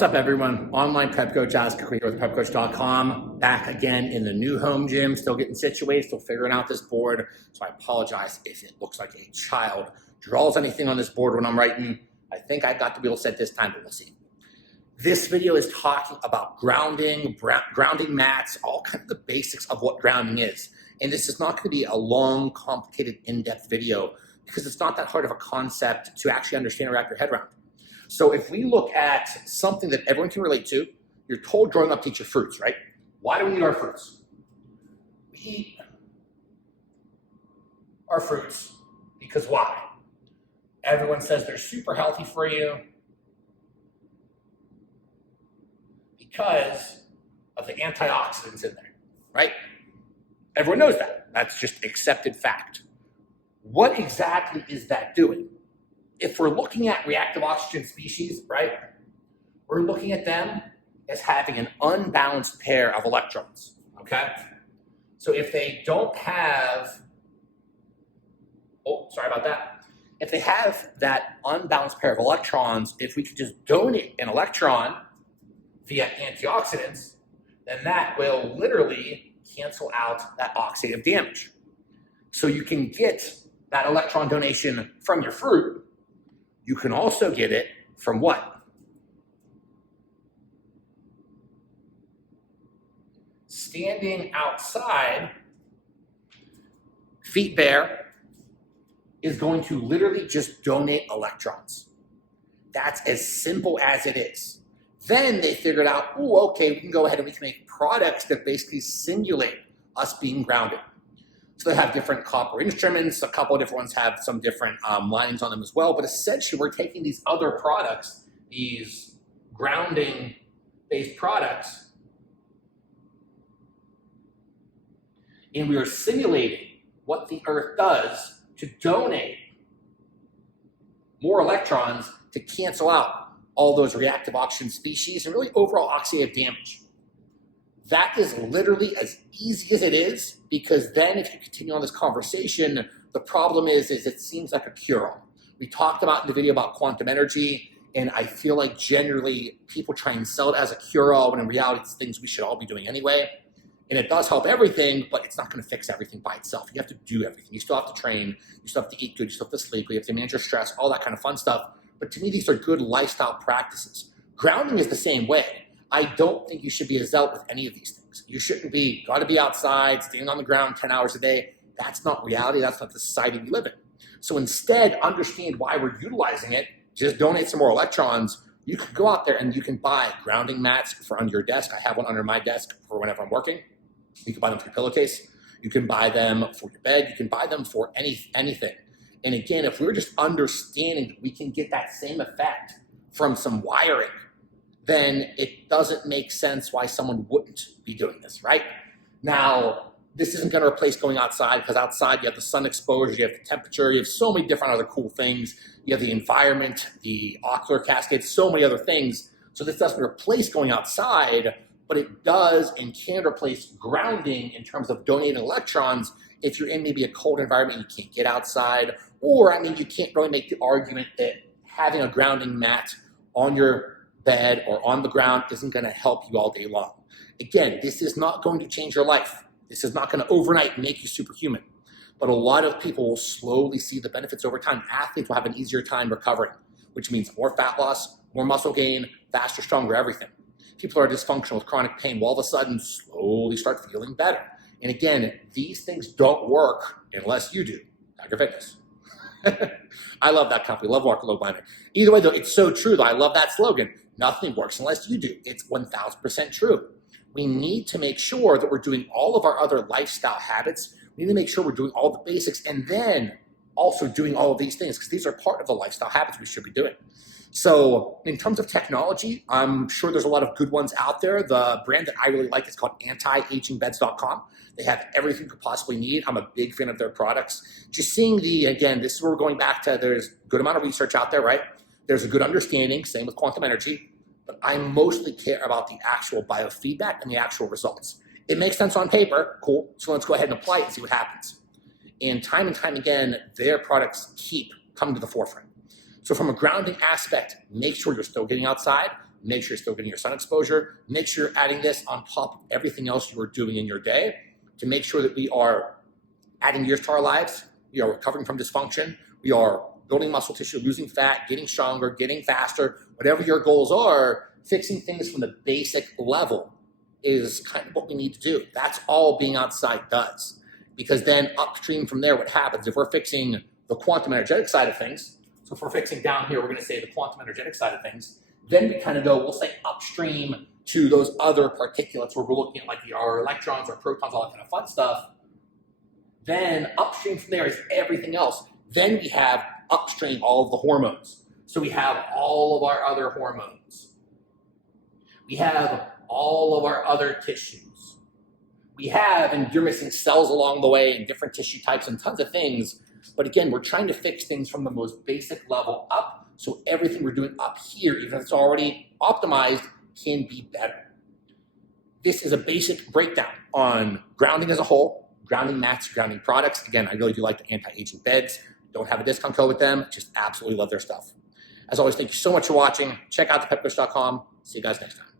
What's up, everyone? Online prep coach Alex Kukui here with prepcoach.com. Back again in the new home gym, still getting situated, still figuring out this board. So I apologize if it looks like a child draws anything on this board when I'm writing. I think I got the wheel set this time, but we'll see. This video is talking about grounding mats, all kind of the basics of what grounding is. And this is not going to be a long, complicated, in-depth video because it's not that hard of a concept to actually understand or wrap your head around. So if we look at something that everyone can relate to, you're told growing up to eat your fruits, right? Why do we eat our fruits? We eat our fruits because why? Everyone says they're super healthy for you because of the antioxidants in there, right? Everyone knows that. That's just accepted fact. What exactly is that doing? If we're looking at reactive oxygen species, right, we're looking at them as having an unbalanced pair of electrons, okay? So if they don't have, if they have that unbalanced pair of electrons, if we could just donate an electron via antioxidants, then that will literally cancel out that oxidative damage. So you can get that electron donation from your fruit. You can also get it from what? Standing outside, feet bare, is going to literally just donate electrons. That's as simple as it is. Then they figured out, oh, okay, we can go ahead and we can make products that basically simulate us being grounded. So they have different copper instruments. A couple of different ones have some different lines on them as well. But essentially, we're taking these other products, these grounding-based products, and we are simulating what the Earth does to donate more electrons to cancel out all those reactive oxygen species and really overall oxidative damage. That is literally as easy as it is, because then if you continue on this conversation, the problem is it seems like a cure-all. We talked about in the video about quantum energy, and I feel like generally people try and sell it as a cure-all, when in reality it's things we should all be doing anyway. And it does help everything, but it's not going to fix everything by itself. You have to do everything. You still have to train, you still have to eat good, you still have to sleep, you have to manage your stress, all that kind of fun stuff. But to me, these are good lifestyle practices. Grounding is the same way. I don't think you should be a zealot with any of these things. You shouldn't be, got to be outside, standing on the ground 10 hours a day. That's not reality. That's not the society we live in. So instead, understand why we're utilizing it. Just donate some more electrons. You can go out there and you can buy grounding mats for under your desk. I have one under my desk for whenever I'm working. You can buy them for your pillowcase. You can buy them for your bed. You can buy them for anything. And again, if we're just understanding that we can get that same effect from some wiring, then it doesn't make sense why someone wouldn't be doing this, right? Now, this isn't going to replace going outside, because outside you have the sun exposure, you have the temperature, you have so many different other cool things. You have the environment, the ocular cascade, so many other things. So this doesn't replace going outside, but it does and can replace grounding in terms of donating electrons if you're in maybe a cold environment and you can't get outside, or you can't really make the argument that having a grounding mat on your bed or on the ground isn't going to help you all day long. Again, this is not going to change your life. This is not going to overnight make you superhuman. But a lot of people will slowly see the benefits over time. Athletes will have an easier time recovering, which means more fat loss, more muscle gain, faster, stronger, everything. People are dysfunctional with chronic pain will all of a sudden slowly start feeling better. And again, these things don't work unless you do. Tiger Fitness. I love that company. Love Walker Low Blinder. Either way, though, it's so true, though. I love that slogan. Nothing works unless you do. It's 1,000% true. We need to make sure that we're doing all of our other lifestyle habits. We need to make sure we're doing all the basics and then also doing all of these things, because these are part of the lifestyle habits we should be doing. So in terms of technology, I'm sure there's a lot of good ones out there. The brand that I really like is called antiagingbeds.com. They have everything you could possibly need. I'm a big fan of their products. Just seeing again, this is where we're going back to, there's a good amount of research out there, right? There's a good understanding, same with quantum energy, but I mostly care about the actual biofeedback and the actual results. It makes sense on paper, cool, so let's go ahead and apply it and see what happens. And time again, their products keep coming to the forefront. So from a grounding aspect, make sure you're still getting outside, make sure you're still getting your sun exposure, make sure you're adding this on top of everything else you are doing in your day to make sure that we are adding years to our lives, we are recovering from dysfunction, we are building muscle tissue, losing fat, getting stronger, getting faster, whatever your goals are, fixing things from the basic level is kind of what we need to do. That's all being outside does. Because then upstream from there, what happens if we're fixing the quantum energetic side of things, so if we're fixing down here, we're going to say the quantum energetic side of things, then we kind of go, we'll say upstream to those other particulates where we're looking at like our electrons, our protons, all that kind of fun stuff. Then upstream from there is everything else. Then we have upstream all of the hormones. So we have all of our other hormones. We have all of our other tissues. We have, and you're missing cells along the way and different tissue types and tons of things. But again, we're trying to fix things from the most basic level up. So everything we're doing up here, even if it's already optimized, can be better. This is a basic breakdown on grounding as a whole, grounding mats, grounding products. Again, I really do like the anti-aging beds. Don't have a discount code with them. Just absolutely love their stuff. As always, thank you so much for watching. Check out thepepcoach.com. See you guys next time.